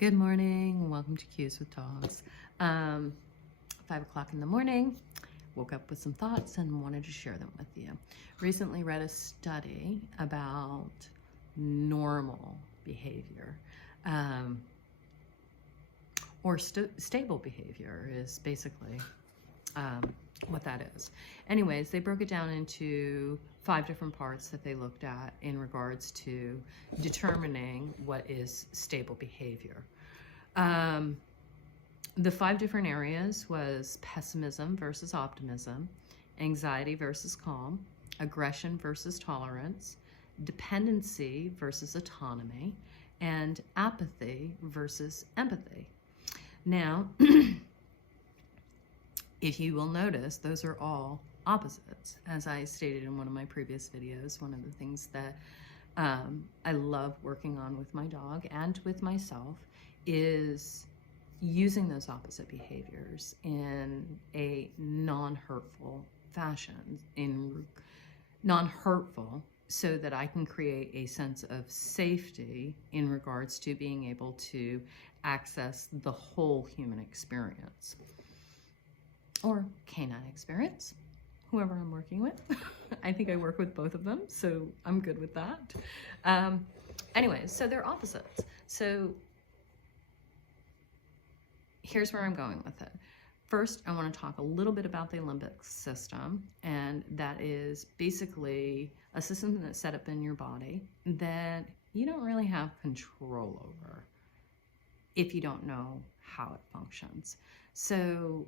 Good morning. Welcome to Cues with Dogs. 5 o'clock in the morning. Woke up with some thoughts and wanted to share them with you. Recently read a study about normal behavior, or stable behavior is basically what that is. Anyways, they broke it down into 5 different parts that they looked at in regards to determining what is stable behavior. The 5 different areas was pessimism versus optimism, anxiety versus calm, aggression versus tolerance, dependency versus autonomy, and apathy versus empathy. Now, if you will notice, those are all opposites. As I stated in one of my previous videos, one of the things that I love working on with my dog and with myself is using those opposite behaviors in a non-hurtful fashion, non-hurtful, so that I can create a sense of safety in regards to being able to access the whole human experience or canine experience, whoever I'm working with. I think I work with both of them, so I'm good with that. Anyways, so they're opposites. So here's where I'm going with it. First, I want to talk a little bit about the limbic system, and that is basically a system that's set up in your body that you don't really have control over if you don't know how it functions. So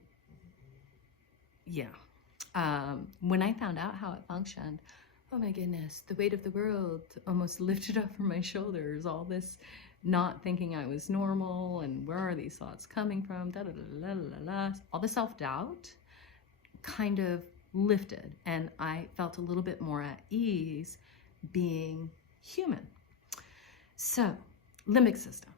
yeah, when I found out how it functioned, oh my goodness, the weight of the world almost lifted up from my shoulders. All this not thinking I was normal and where are these thoughts coming from, da da da da da da, all the self-doubt kind of lifted, and I felt a little bit more at ease being human. So, limbic system.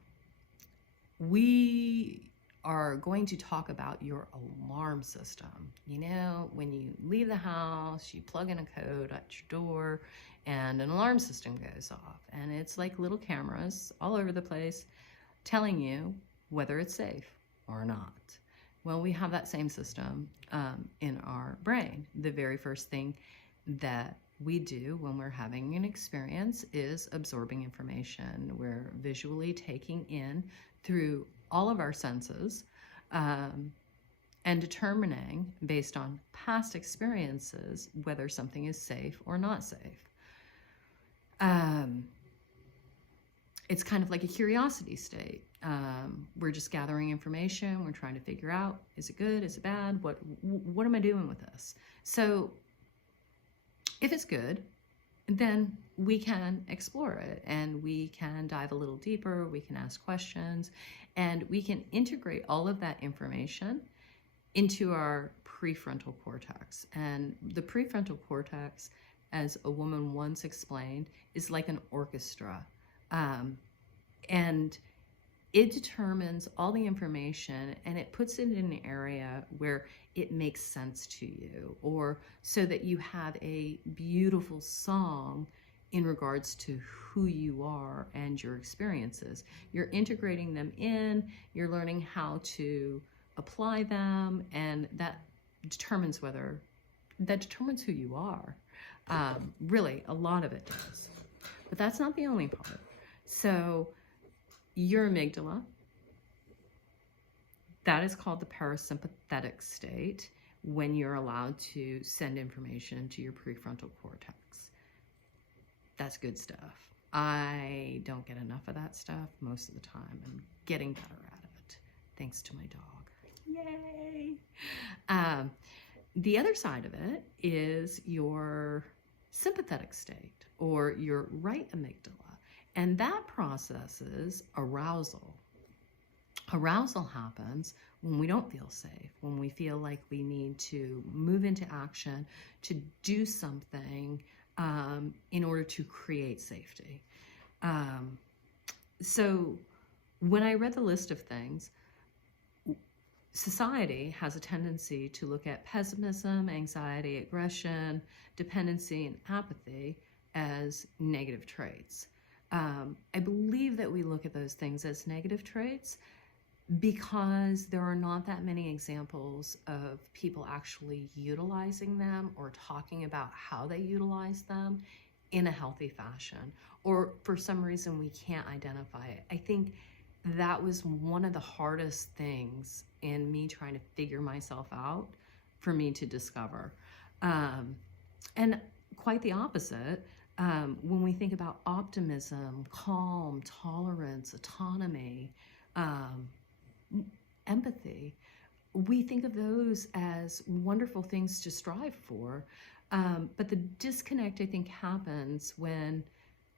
We are going to talk about your alarm system. You know, when you leave the house, you plug in a code at your door and an alarm system goes off, and it's like little cameras all over the place telling you whether it's safe or not. Well, we have that same system in our brain. The very first thing that we do when we're having an experience is absorbing information. We're visually taking in through all of our senses and determining based on past experiences whether something is safe or not safe. It's kind of like a curiosity state. We're just gathering information. We're trying to figure out, is it good? Is it bad? What am I doing with this? So if it's good, then we can explore it and we can dive a little deeper. We can ask questions and we can integrate all of that information into our prefrontal cortex. And the prefrontal cortex, as a woman once explained, is like an orchestra. And it determines all the information and it puts it in an area where it makes sense to you, or so that you have a beautiful song in regards to who you are and your experiences. You're integrating them in, you're learning how to apply them, and that determines who you are. Really, a lot of it does. But that's not the only part. So your amygdala, that is called the parasympathetic state when you're allowed to send information to your prefrontal cortex. That's good stuff. I don't get enough of that stuff most of the time. I'm getting better at it, thanks to my dog. Yay! The other side of it is your sympathetic state, or your right amygdala, and that processes arousal. Arousal happens when we don't feel safe, when we feel like we need to move into action, to do something in order to create safety. So when I read the list of things, society has a tendency to look at pessimism, anxiety, aggression, dependency, and apathy as negative traits. I believe that we look at those things as negative traits because there are not that many examples of people actually utilizing them or talking about how they utilize them in a healthy fashion, or for some reason we can't identify it. I think that was one of the hardest things in me trying to figure myself out for me to discover. And quite the opposite. When we think about optimism, calm, tolerance, autonomy, empathy, we think of those as wonderful things to strive for. But the disconnect, I think, happens when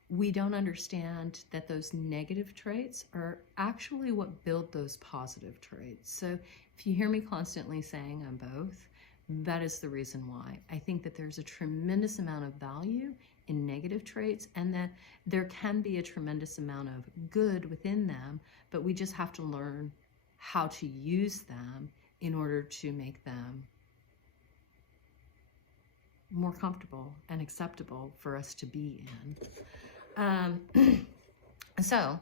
we don't understand that those negative traits are actually what build those positive traits. So if you hear me constantly saying I'm both, that is the reason why. I think that there's a tremendous amount of value in negative traits, and that there can be a tremendous amount of good within them, but we just have to learn how to use them in order to make them more comfortable and acceptable for us to be in. So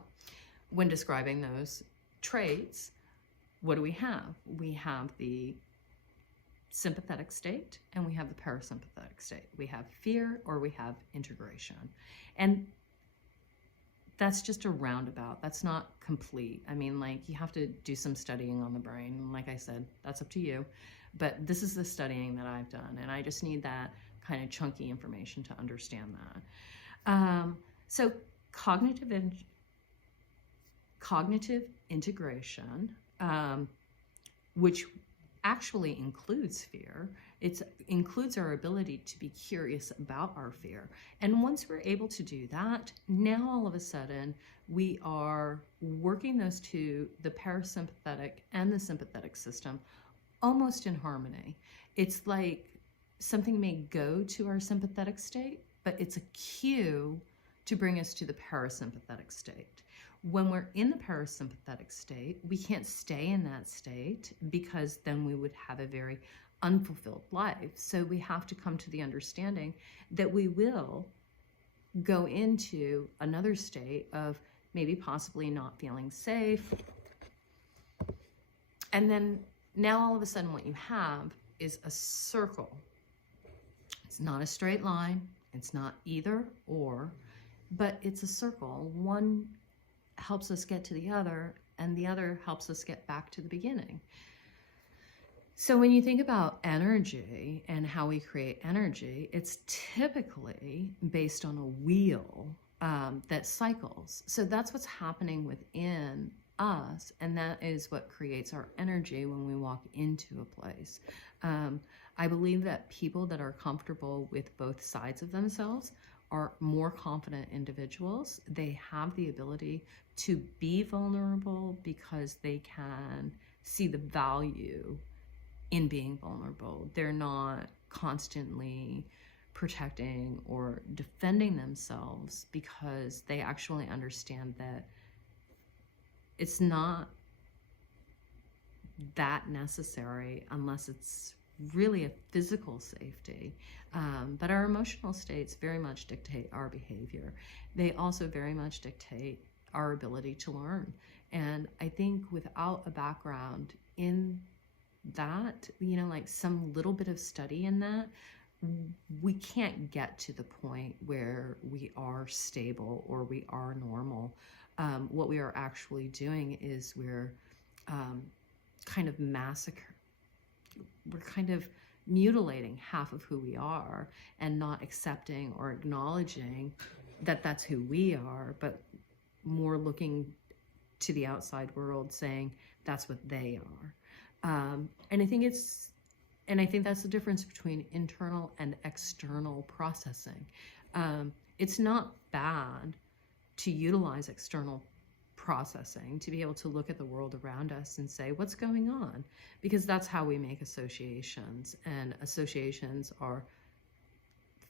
when describing those traits, what do we have? We have the sympathetic state and we have the parasympathetic state. We have fear or we have integration. And that's just a roundabout. That's not complete. I mean, like, you have to do some studying on the brain. And like I said, that's up to you. But this is the studying that I've done, and I just need that kind of chunky information to understand that. So cognitive integration, which actually includes fear. It includes our ability to be curious about our fear. And once we're able to do that, now all of a sudden we are working those two, the parasympathetic and the sympathetic system, almost in harmony. It's like something may go to our sympathetic state, but it's a cue to bring us to the parasympathetic state. When we're in the parasympathetic state, we can't stay in that state because then we would have a very unfulfilled life. So we have to come to the understanding that we will go into another state of maybe possibly not feeling safe. And then now all of a sudden what you have is a circle. It's not a straight line. It's not either or, but it's a circle. One helps us get to the other, and the other helps us get back to the beginning. So when you think about energy and how we create energy, it's typically based on a wheel that cycles. So that's what's happening within us, and that is what creates our energy when we walk into a place. I believe that people that are comfortable with both sides of themselves are more confident individuals. They have the ability to be vulnerable because they can see the value in being vulnerable. They're not constantly protecting or defending themselves because they actually understand that it's not that necessary unless it's really a physical safety. But our emotional states very much dictate our behavior. They also very much dictate our ability to learn. And I think without a background in that, you know, like some little bit of study in that, we can't get to the point where we are stable or we are normal. What we are actually doing is we're kind of we're kind of mutilating half of who we are and not accepting or acknowledging that that's who we are, but more looking to the outside world saying that's what they are. And I think that's the difference between internal and external processing. It's not bad to utilize external processing, to be able to look at the world around us and say, what's going on? Because that's how we make associations, and associations are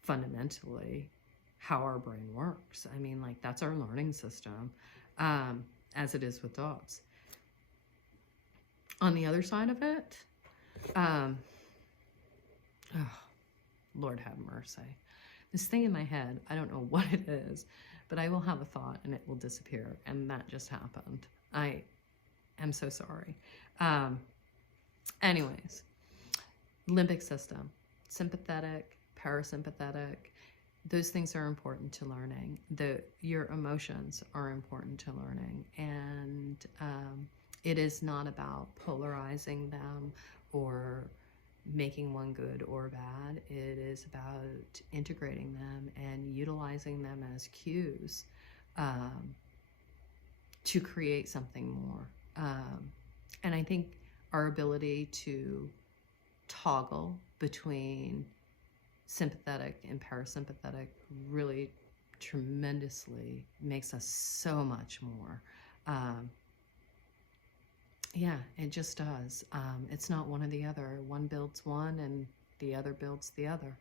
fundamentally how our brain works. I mean, like, that's our learning system, as it is with dogs. On the other side of it, Lord have mercy. This thing in my head, I don't know what it is, but I will have a thought and it will disappear. And that just happened. I am so sorry. Anyways, limbic system, sympathetic, parasympathetic, those things are important to learning. Your emotions are important to learning. And it is not about polarizing them or making one good or bad. It is about integrating them and utilizing them as cues to create something more. And I think our ability to toggle between sympathetic and parasympathetic really tremendously makes us so much more. Yeah, it just does. It's not one or the other. One builds one and the other builds the other.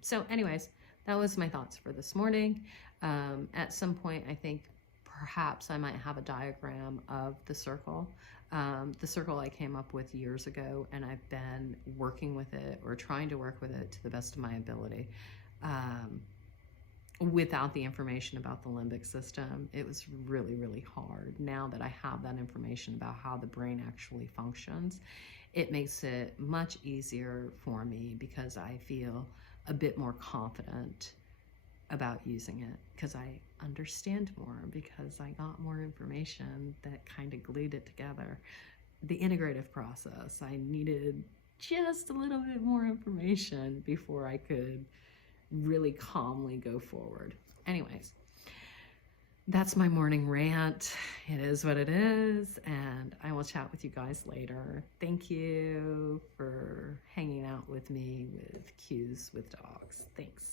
So anyways, that was my thoughts for this morning. At some point, I think perhaps I might have a diagram of the circle. The circle I came up with years ago, and I've been working with it or trying to work with it to the best of my ability. Without the information about the limbic system, it was really, really hard. Now that I have that information about how the brain actually functions, it makes it much easier for me because I feel a bit more confident about using it because I understand more, because I got more information that kind of glued it together. The integrative process, I needed just a little bit more information before I could really calmly go forward. Anyways, that's my morning rant. It is what it is, and I will chat with you guys later. Thank you for hanging out with me with Cues with Dogs. Thanks.